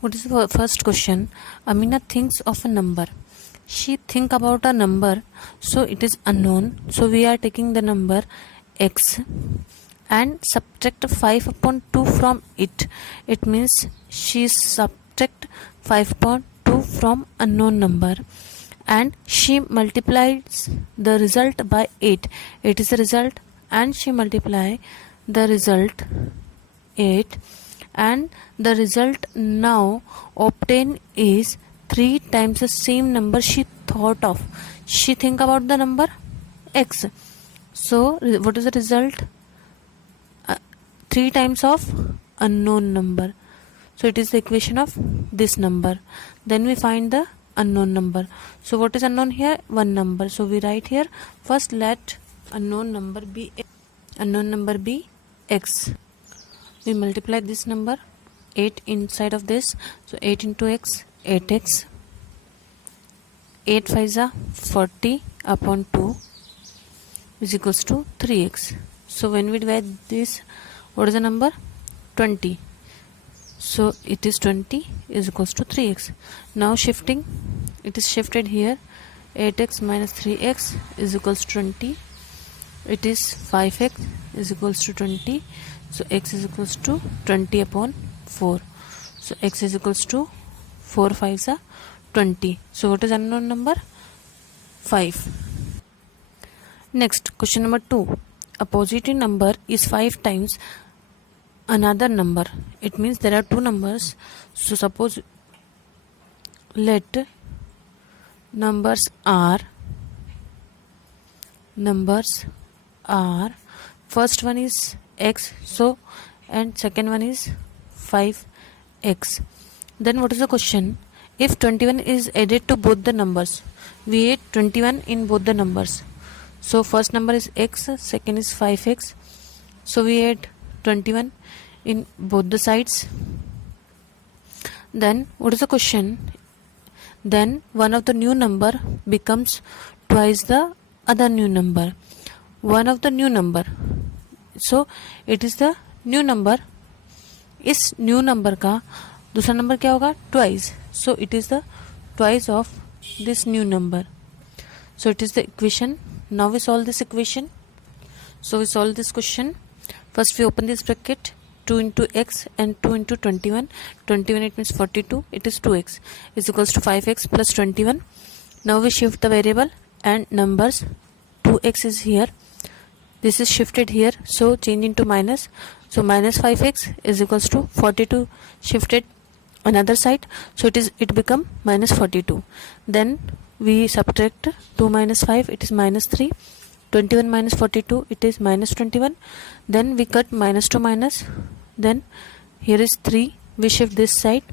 What is the first question? Amina thinks of a number. She think about a number, so it is unknown. So we are taking the number x and subtract 5 upon 2 from it. It means she subtract 5 upon 2 from unknown number and she multiplies the result by 8. 8 is the result and she multiply the result 8 and the result now obtained is 3 times the same number she thought of. She think about the number x. So what is the result? 3 times of unknown number. So it is the equation of this number. Then we find the unknown number. So what is unknown here? One number. So we write here, first let unknown number be x. We multiply this number 8 inside of this, so 8 into x, 8x, 8 5s are 40 upon 2 is equals to 3x. So when we divide this, what is the number? 20. So it is 20 is equals to 3x. Now shifting, it is shifted here, 8x minus 3x is equals to 20. It is 5x is equals to 20. So x is equals to 20 upon 4. So x is equals to 4 5s are 20. So what is unknown number? 5. Next, question number 2. A positive number is 5 times another number. It means there are two numbers. So suppose let numbers are first one is x, so and second one is 5x. Then what is the question? If 21 is added to both the numbers, we add 21 in both the numbers. So first number is x, second is 5x. So we add 21 in both the sides. Then what is the question? Then one of the new number becomes twice the other new number. One of the new number, so it is the new number. इस new number का दूसरा number क्या होगा? Twice. So it is the twice of this new number. So it is the equation. Now we solve this equation. So we solve this question. First we open this bracket. 2 into x and 2 into 21. 21 it means 42. It is 2x is equals to 5x plus 21. Now we shift the variable and numbers. 2x is here. This is shifted here, so change into minus. So minus 5x is equals to 42 shifted another side, so it become minus 42. Then we subtract 2 minus 5, it is minus 3. 21 minus 42, it is minus 21. Then we cut minus to minus. Then here is 3, we shift this side.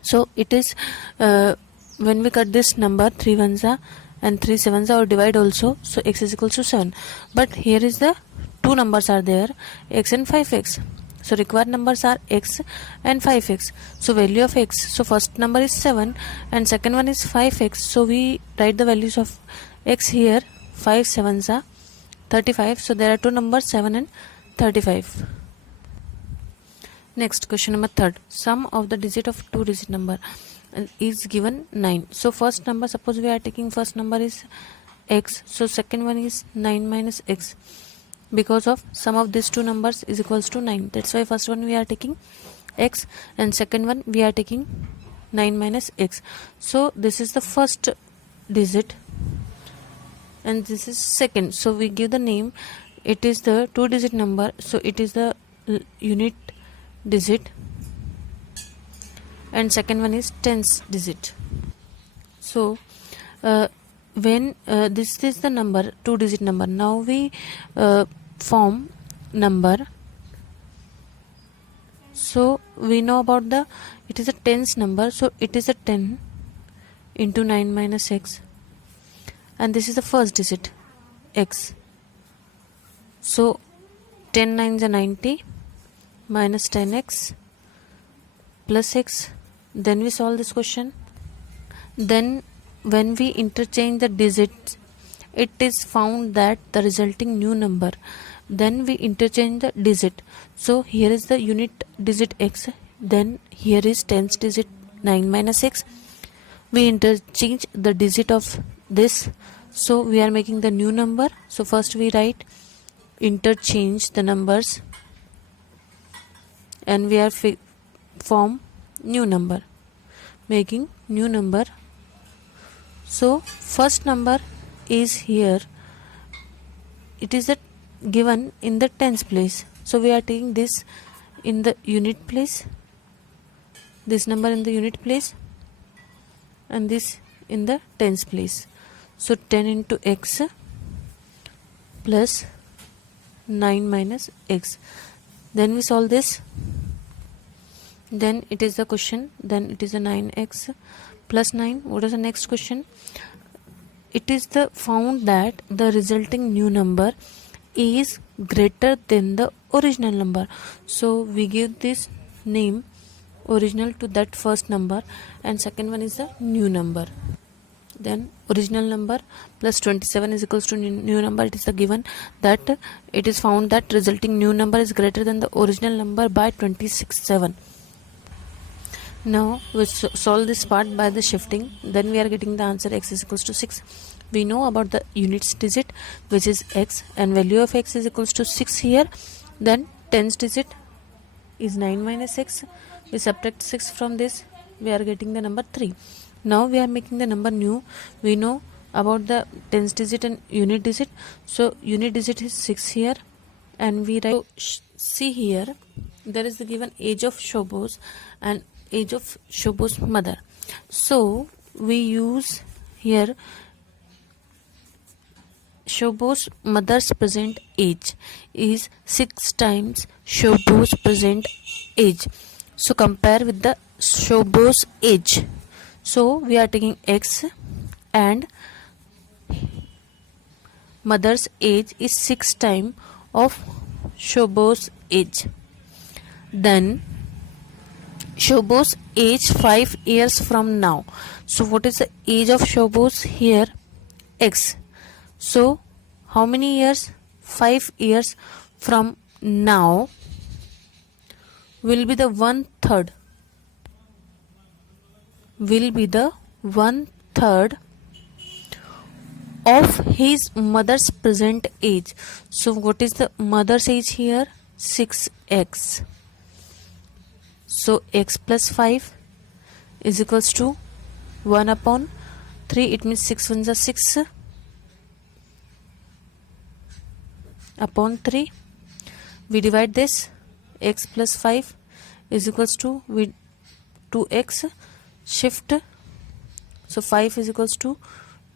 So it is when we cut this number, 3 ones are and 3 sevens are, or divide also, so x is equals to 7. But here is the two numbers are there, x and 5x. So required numbers are x and 5x. So value of x, so first number is 7 and second one is 5x. So we write the values of x here. 5 sevens are 35. So there are two numbers, 7 and 35. Next, question number 3. Sum of the digit of two digit number is given 9. So first number, suppose we are taking first number is x, so second one is 9 minus x, because of sum of these two numbers is equals to 9. That's why first one we are taking x and second one we are taking 9 minus x. So this is the first digit and this is second. So we give the name, it is the two digit number, so it is the unit digit, and second one is tens digit. So when this is the number, two digit number, now we form number. So we know about the, it is a tens number, so it is a 10 into 9 minus x, and this is the first digit x. So 10 9s are 90 minus 10x plus x. Then we solve this question. Then when we interchange the digits, it is found that the resulting new number. Then we interchange the digit. So here is the unit digit x, then here is tens digit 9 minus x. We interchange the digit of this, so we are making the new number. So first we write interchange the numbers and we are form new number, making new number. So first number is here, it is given in the tens place, so we are taking this in the unit place, this number in the unit place and this in the tens place. So 10 into x plus 9 minus x. Then we solve this, then it is the question, then it is a 9x plus 9. What is the next question? It is the found that the resulting new number is greater than the original number. So we give this name original to that first number and second one is the new number. Then original number plus 27 is equals to new number. It is the given that it is found that resulting new number is greater than the original number by 26.7. Now we solve this part by the shifting, then we are getting the answer x is equals to 6. We know about the units digit which is x and value of x is equals to 6 here. Then tens digit is 9 minus x. We subtract 6 from this, we are getting the number 3. Now we are making the number new. We know about the tens digit and unit digit. So unit digit is 6 here and we write, see here there is the given age of Shobos and age of Shobos mother. So we use here Shobos mother's present age is 6 times Shobos present age. So compare with the Shobos age. So we are taking x and mother's age is 6 times of Shobos age. Then Shobos age 5 years from now. So what is the age of Shobos here? X. So how many years? 5 years from now will be the 1/3. Will be the 1/3 of his mother's present age. So what is the mother's age here? 6x. So x plus 5 is equals to 1/3. It means 6 ones are 6 upon 3. We divide this, x plus 5 is equals to 2x, shift, so 5 is equals to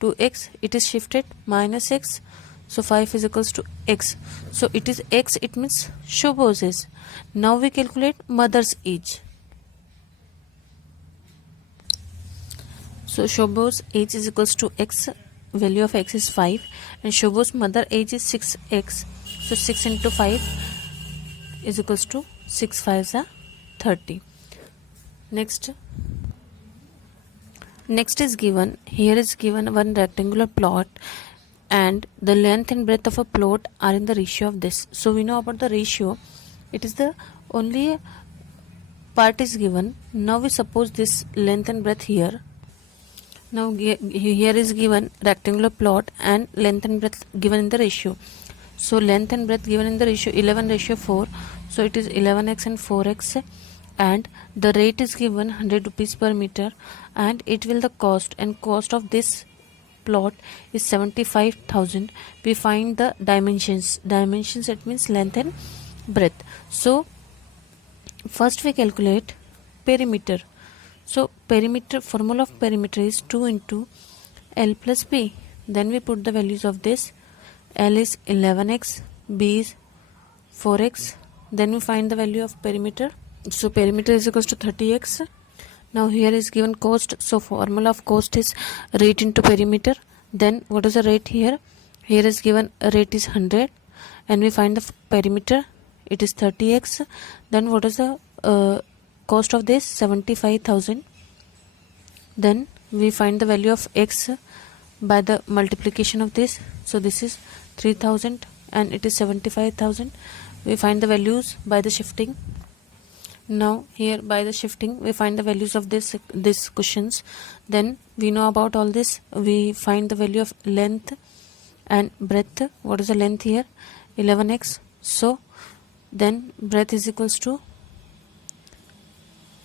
2x, it is shifted, minus x, so 5 is equals to x. So it is x, it means Shobos age. Now we calculate mother's age. So Shobos age is equals to x, value of x is 5 and Shobos mother age is 6x. So 6 into 5 is equals to 6 5s are 30. Next is given, here is given one rectangular plot and the length and breadth of a plot are in the ratio of this. So we know about the ratio, it is the only part is given. Now we suppose this length and breadth here. Now here is given rectangular plot and length and breadth given in the ratio. So length and breadth given in the ratio 11:4. So it is 11x and 4x and the rate is given 100 rupees per meter and it will the cost, and cost of this plot is 75,000. We find the dimensions. Dimensions, it means length and breadth. So first we calculate perimeter. So perimeter, formula of perimeter is 2 into L plus B. Then we put the values of this. L is 11x, B is 4x. Then we find the value of perimeter. So perimeter is equals to 30x. Now here is given cost. So formula of cost is rate into perimeter. Then what is the rate here? Here is given rate is 100 and we find the perimeter, it is 30x. Then what is the cost of this? 75,000. Then we find the value of x by the multiplication of this. So this is 3,000 and it is 75,000. We find the values by the shifting. Now here by the shifting we find the values of this questions. Then we know about all this. We find the value of length and breadth. What is the length here? 11x. So then breadth is equals to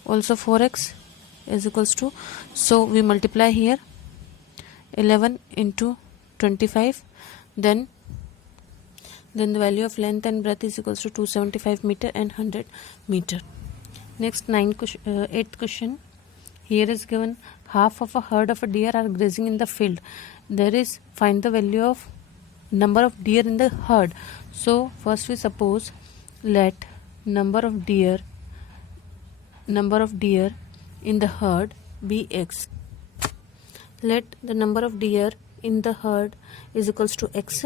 also 4x is equals to, so we multiply here 11 into 25. Then the value of length and breadth is equals to 275 meter and 100 meter. Next 8th question. Here is given half of a herd of a deer are grazing in the field. There is find the value of number of deer in the herd. So first we suppose let number of deer in the herd be x. Let the number of deer in the herd is equals to x,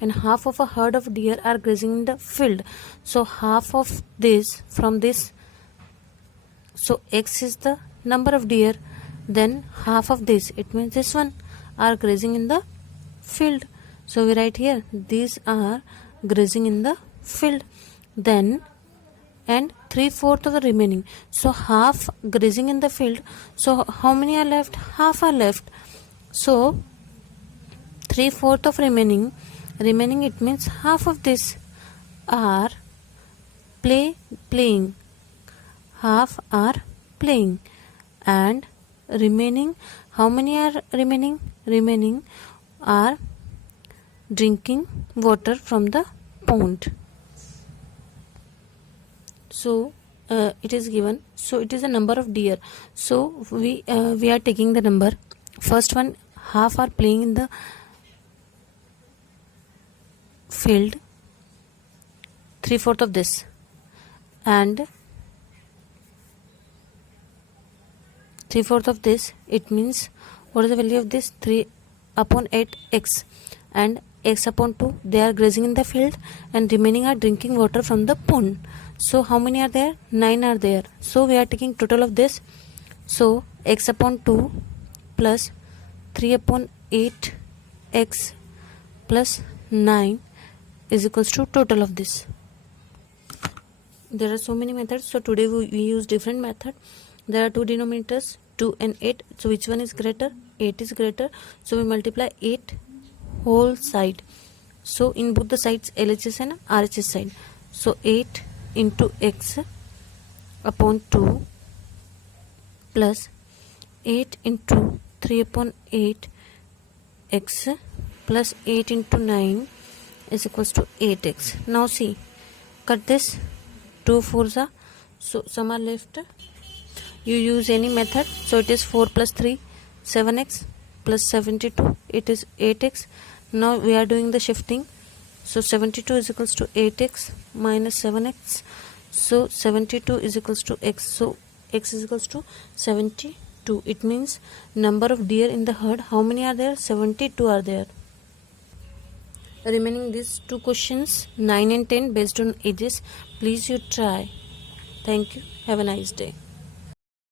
and half of a herd of deer are grazing in the field. So half of this from this, so x is the number of deer, then half of this, it means this one, are grazing in the field. So we write here these are grazing in the field. Then and 3/4 of the remaining, so half grazing in the field. So how many are left? Half are left. So 3/4 of remaining, it means half of this are playing, half are playing, and remaining, how many are remaining? Remaining are drinking water from the pond. So it is given, so it is a number of deer. So we are taking the number. First one, half are playing in the field, 3/4 of this, and 3/4 of this, it means what is the value of this? 3/8x, and x upon 2, they are grazing in the field, and remaining are drinking water from the pond. So how many are there? 9 are there. So we are taking total of this. So x upon 2 plus 3/8x plus 9 is equals to total of this. There are so many methods, so today we use different method. There are two denominators, 2 and 8. So which one is greater? 8 is greater. So we multiply 8 whole side. So in both the sides, LHS and RHS side. So 8 into x upon 2 plus 8 into 3/8 x plus 8 into 9 is equals to 8x. Now see, cut this, 2 4s are, so some are left. You use any method. So it is 4 plus 3, 7x plus 72, it is 8x. Now we are doing the shifting. So 72 is equals to 8x minus 7x. So 72 is equals to x. So x is equals to 72. It means number of deer in the herd, how many are there? 72 are there. Remaining these two questions, 9 and 10, based on ages. Please you try. Thank you. Have a nice day.